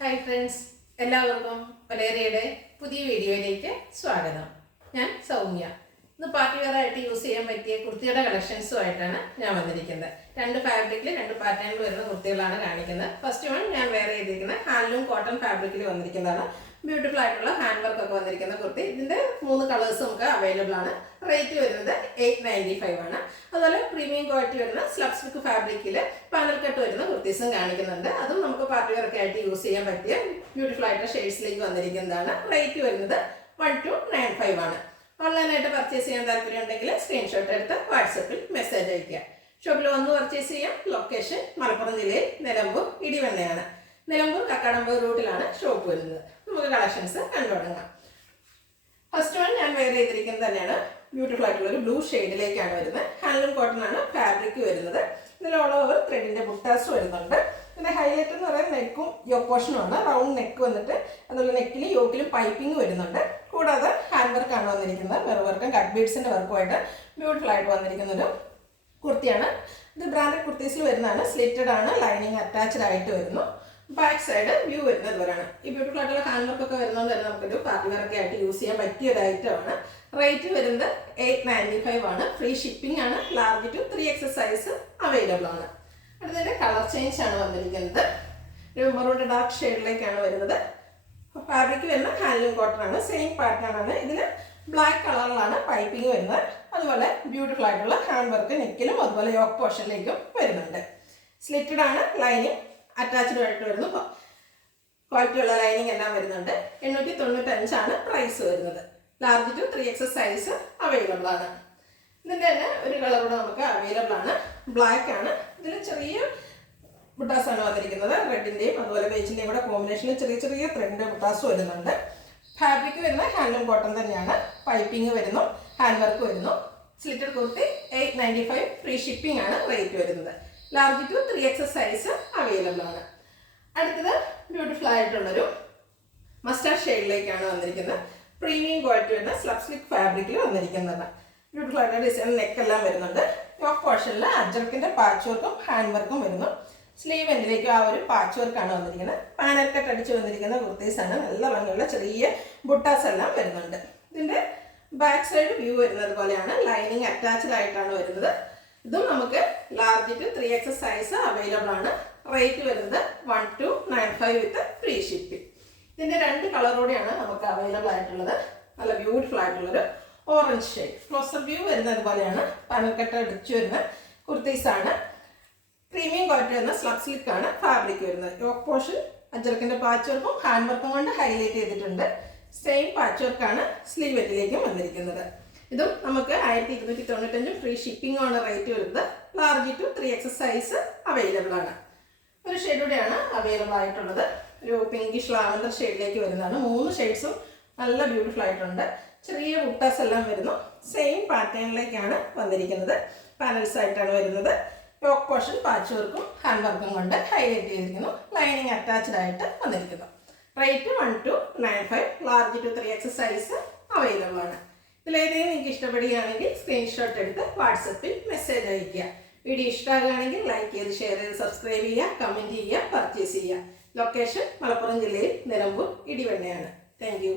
Hi friends, എല്ലാവർക്കും ഒലേറിയുടെ പുതിയ വീഡിയോയിലേക്ക് സ്വാഗതം. ഞാൻ സൗമ്യ. ഇന്ന് പാർട്ടി വെയർ ആയിട്ട് യൂസ് ചെയ്യാൻ പറ്റിയ കുർത്തിയുടെ കളക്ഷൻസുമായിട്ടാണ് ഞാൻ വന്നിരിക്കുന്നത്. രണ്ട് ഫാബ്രിക്കിൽ രണ്ട് പാറ്റേണിൽ വരുന്ന കുർത്തികളാണ് കാണിക്കുന്നത്. ഫസ്റ്റ് വൺ ഞാൻ വെയർ ചെയ്തിരിക്കുന്നത് ഹാൻഡ്ലൂം കോട്ടൺ ഫാബ്രിക്കിൽ വന്നിരിക്കുന്നതാണ്. ബ്യൂട്ടിഫുൾ ആയിട്ടുള്ള ഹാൻഡ് വർക്ക് ഒക്കെ വന്നിരിക്കുന്ന കുർത്തി. ഇതിന്റെ 3 കളേഴ്സ് നമുക്ക് അവൈലബിൾ ആണ്. റേറ്റ് വരുന്നത് 895 ആണ്. അതുപോലെ പ്രീമിയം ക്വാളിറ്റി വരുന്ന സ്ലബ് സിൽക്ക് ഫാബ്രിക്കിൽ പാനൽ കട്ട് വരുന്ന കുർത്തീസും കാണിക്കുന്നുണ്ട്. അതും നമുക്ക് പാർട്ടി വെയർ ഒക്കെ ആയിട്ട് യൂസ് ചെയ്യാൻ പറ്റിയ ബ്യൂട്ടിഫുൾ ആയിട്ടുള്ള ഷെയ്ഡ്സിലേക്ക് വന്നിരിക്കുന്നതാണ്. റേറ്റ് വരുന്നത് 1295 ആണ്. ഓൺലൈനായിട്ട് പർച്ചേസ് ചെയ്യാൻ താല്പര്യം ഉണ്ടെങ്കിൽ സ്ക്രീൻഷോട്ട് എടുത്ത് വാട്സപ്പിൽ മെസ്സേജ് അയയ്ക്കുക. ഷോപ്പിൽ വന്ന് പർച്ചേസ് ചെയ്യാം. ലൊക്കേഷൻ മലപ്പുറം ജില്ലയിൽ നിലമ്പൂർ ഇടിവണ്ണയാണ്. നിലമ്പൂർ കക്കാടമ്പൂർ റൂട്ടിലാണ് ഷോപ്പ് വരുന്നത്. നമുക്ക് കളക്ഷൻസ് കണ്ടുതുടങ്ങാം. ഫസ്റ്റ് വൺ ഞാൻ വെയർ ചെയ്തിരിക്കുന്നത് തന്നെയാണ്. ബ്യൂട്ടിഫുൾ ആയിട്ടുള്ള ഒരു ബ്ലൂ ഷെയ്ഡിലേക്കാണ് വരുന്നത്. ഹാൻഡ്ലൂം കോട്ടൺ ആണ് ഫാബ്രിക് വരുന്നത്. ഇതിൽ ഓൾ ഓവർ ത്രെഡിന്റെ ബുട്ടാസ് വരുന്നുണ്ട്. പിന്നെ ഹൈലൈറ്റ് എന്ന് പറയുന്നത് നെക്കും യോക്ക് പോർഷനുമാണ്. റൗണ്ട് നെക്ക് വന്നിട്ട് അതുപോലെ നെക്കിലും യോക്കിലും പൈപ്പിംഗ് വരുന്നുണ്ട്. കൂടാതെ ഹാൻഡ് വർക്കാണ് വന്നിരിക്കുന്നത്. മിറർ വർക്കും കട്ട് ബീഡ്സിന്റെ വർക്കുമായിട്ട് ബ്യൂട്ടിഫുൾ ആയിട്ട് വന്നിരിക്കുന്ന ഒരു കുർത്തിയാണ്. ഇത് ബ്രാൻഡഡ് കുർത്തീസിൽ വരുന്നതാണ്. സ്ലിറ്റഡ് ആണ്. ലൈനിങ് അറ്റാച്ച്ഡ് ആയിട്ട് വരുന്നു. ബാക്ക് സൈഡ് വ്യൂ വരുന്നത് വരാണ്. ഈ ബ്യൂട്ടിഫുൾ ആയിട്ടുള്ള ഹാൻഡ് വർക്ക് ഒക്കെ വരുന്നത് തന്നെ നമുക്കൊരു പാർട്ടി വെയർ ഒക്കെ ആയിട്ട് യൂസ് ചെയ്യാൻ പറ്റിയ ഒരു ഐറ്റമാണ്. റേറ്റ് വരുന്നത് 895 ആണ്. ഫ്രീ ഷിപ്പിംഗ് ആണ്. Large to 3XS size available ആണ്. അടുത്തതിന്റെ കളർ ചേഞ്ച് ആണ് വന്നിരിക്കുന്നത്. ഒരു മെറൂൺ ഡാർക്ക് ഷെയ്ഡിലേക്കാണ് വരുന്നത്. ഫാബ്രിക് വരുന്ന ഹാൻഡ്ലൂം കോട്ടൺ ആണ്. സെയിം പാറ്റേൺ ആണ്. ഇതിൽ ബ്ലാക്ക് കളറിലാണ് പൈപ്പിംഗ് വരുന്നത്. അതുപോലെ ബ്യൂട്ടിഫുൾ ആയിട്ടുള്ള ഹാൻഡ് വർക്ക് നെക്കിലും അതുപോലെ യോക്ക് പോർഷനിലേക്കും വരുന്നുണ്ട്. സ്ലിറ്റഡ് ആണ്. ലൈനിങ് അറ്റാച്ച്ഡ് ആയിട്ട് വരുന്നു. ക്വാളിറ്റി ഉള്ള ലൈനിങ് എല്ലാം വരുന്നുണ്ട്. 895 ആണ് പ്രൈസ് വരുന്നത്. Large to 3XS size available ആണ്. ഇതിൻ്റെ തന്നെ ഒരു കളർ കൂടെ നമുക്ക് അവൈലബിൾ ആണ്. ബ്ലാക്ക് ആണ്. ഇതിൽ ചെറിയ ബുട്ടാസ് ആണ് വന്നിരിക്കുന്നത്. റെഡിൻ്റെയും അതുപോലെ ബേജിൻ്റെയും കൂടെ കോമ്പിനേഷനിൽ ചെറിയ ചെറിയ ത്രെഡിൻ്റെ ബുട്ടാസ് വരുന്നുണ്ട്. ഫാബ്രിക് വരുന്ന ഹാൻഡ്ലൂം കോട്ടൺ തന്നെയാണ്. പൈപ്പിംഗ് വരുന്നു. ഹാൻഡ് വർക്ക് വരുന്നു. സ്ലിറ്റഡ് കുർത്തി 895. ഫ്രീ ഷിപ്പിംഗ് ആണ് റേറ്റ് വരുന്നത്. Large to 3XS size available ആണ്. അടുത്തത് ബ്യൂട്ടിഫുൾ ആയിട്ടുള്ളൊരു മസ്റ്റാർഡ് ഷെയ്ഡിലേക്കാണ് വന്നിരിക്കുന്നത്. പ്രീമിയം ക്വാളിറ്റി വരുന്ന സ്ലബ് സിൽക്ക് ഫാബ്രിക്കിൽ വന്നിരിക്കുന്നതാണ്. ബ്യൂട്ടിഫുൾ ആയിട്ടുള്ള ഡിസൈൻ നെക്കെല്ലാം വരുന്നുണ്ട്. യോക്ക് പോർഷനിൽ അജർക്കിന്റെ പാച്ച് വർക്കും ഹാൻഡ് വർക്കും വരുന്നു. സ്ലീവ് എൻഡിലേക്ക് ആ ഒരു പാച്ച് വർക്കാണ് വന്നിരിക്കുന്നത്. പാനൽ കട്ട് അടിച്ച് വന്നിരിക്കുന്ന കുർത്തീസാണ്. നല്ല ഭംഗിയുള്ള ചെറിയ ബുട്ടാസ് എല്ലാം വരുന്നുണ്ട്. ഇതിന്റെ ബാക്ക് സൈഡ് വ്യൂ വരുന്നത് പോലെയാണ്. ലൈനിങ് അറ്റാച്ച്ഡ് ആയിട്ടാണ് വരുന്നത്. ഇതും നമുക്ക് large to 3XS size available ആണ്. റേറ്റ് വരുന്നത് 1295 വിത്ത് ഫ്രീ ഷിപ്പിംഗ്. ഇതിന്റെ 2 കളറോടെയാണ് നമുക്ക് അവൈലബിൾ ആയിട്ടുള്ളത്. നല്ല ബ്യൂട്ടിഫുൾ ആയിട്ടുള്ളൊരു ഓറഞ്ച് ഷെയ്ഡ്. ക്ലോസർ വ്യൂ വരുന്നത് പോലെയാണ്. പാനൽ കട്ട് അടിച്ചു വരുന്ന കുർത്തീസാണ്. പ്രീമിയം ക്വാളിറ്റി വരുന്ന സ്ലബ് സിൽക്ക് ആണ് ഫാബ്രിക് വരുന്നത്. യോക്ക് പോർഷൻ അജർക്കിന്റെ പാച്ച് വർക്കും ഹാൻഡ് വർക്കും കൊണ്ട് ഹൈലൈറ്റ് ചെയ്തിട്ടുണ്ട്. സെയിം പാച്ച് വർക്കാണ് സ്ലീവ് എറ്റിലേക്കും വന്നിരിക്കുന്നത്. ഇതും നമുക്ക് 1295 ഫ്രീ ഷിപ്പിംഗ് ആണ് റേറ്റ് വരുന്നത്. Large to 3XS size available ആണ്. ഒരു ഷെയ്ഡ് കൂടെയാണ് അവൈലബിൾ ആയിട്ടുള്ളത്. ഒരു പിങ്കിഷ് ലാവൻഡർ ഷെയ്ഡിലേക്ക് വരുന്നതാണ്. 3 ഷെയ്ഡ്സും നല്ല ബ്യൂട്ടിഫുൾ ആയിട്ടുണ്ട്. ചെറിയ ബുട്ടാസ് എല്ലാം വരുന്നു. സെയിം പാറ്റേണിലേക്കാണ് വന്നിരിക്കുന്നത്. പാനൽസ് ആയിട്ടാണ് വരുന്നത്. യോക്ക് പോർഷൻ പാച്ച് വർക്കും ഹാൻഡ് വർക്കും കൊണ്ട് ഹൈലൈറ്റ് ചെയ്തിരിക്കുന്നു. ലൈനിങ് അറ്റാച്ച്ഡ് ആയിട്ട് വന്നിരിക്കുന്നു. Rate 1295. Large to 3XS size available ആണ്. ഇതിലേതെങ്കിലും നിങ്ങൾക്ക് ഇഷ്ടപ്പെടുകയാണെങ്കിൽ സ്ക്രീൻഷോട്ട് എടുത്ത് വാട്സപ്പിൽ മെസ്സേജ് അയയ്ക്കുക. വീഡിയോ ഇഷ്ടമാകുകയാണെങ്കിൽ ലൈക്ക് ചെയ്ത് ഷെയർ ചെയ്ത് സബ്സ്ക്രൈബ് ചെയ്യുക, കമൻറ്റ് ചെയ്യുക, പർച്ചേസ് ചെയ്യുക. ലൊക്കേഷൻ മലപ്പുറം ജില്ലയിൽ നിലമ്പൂർ ഇടിവണ്ണയാണ്. Thank you.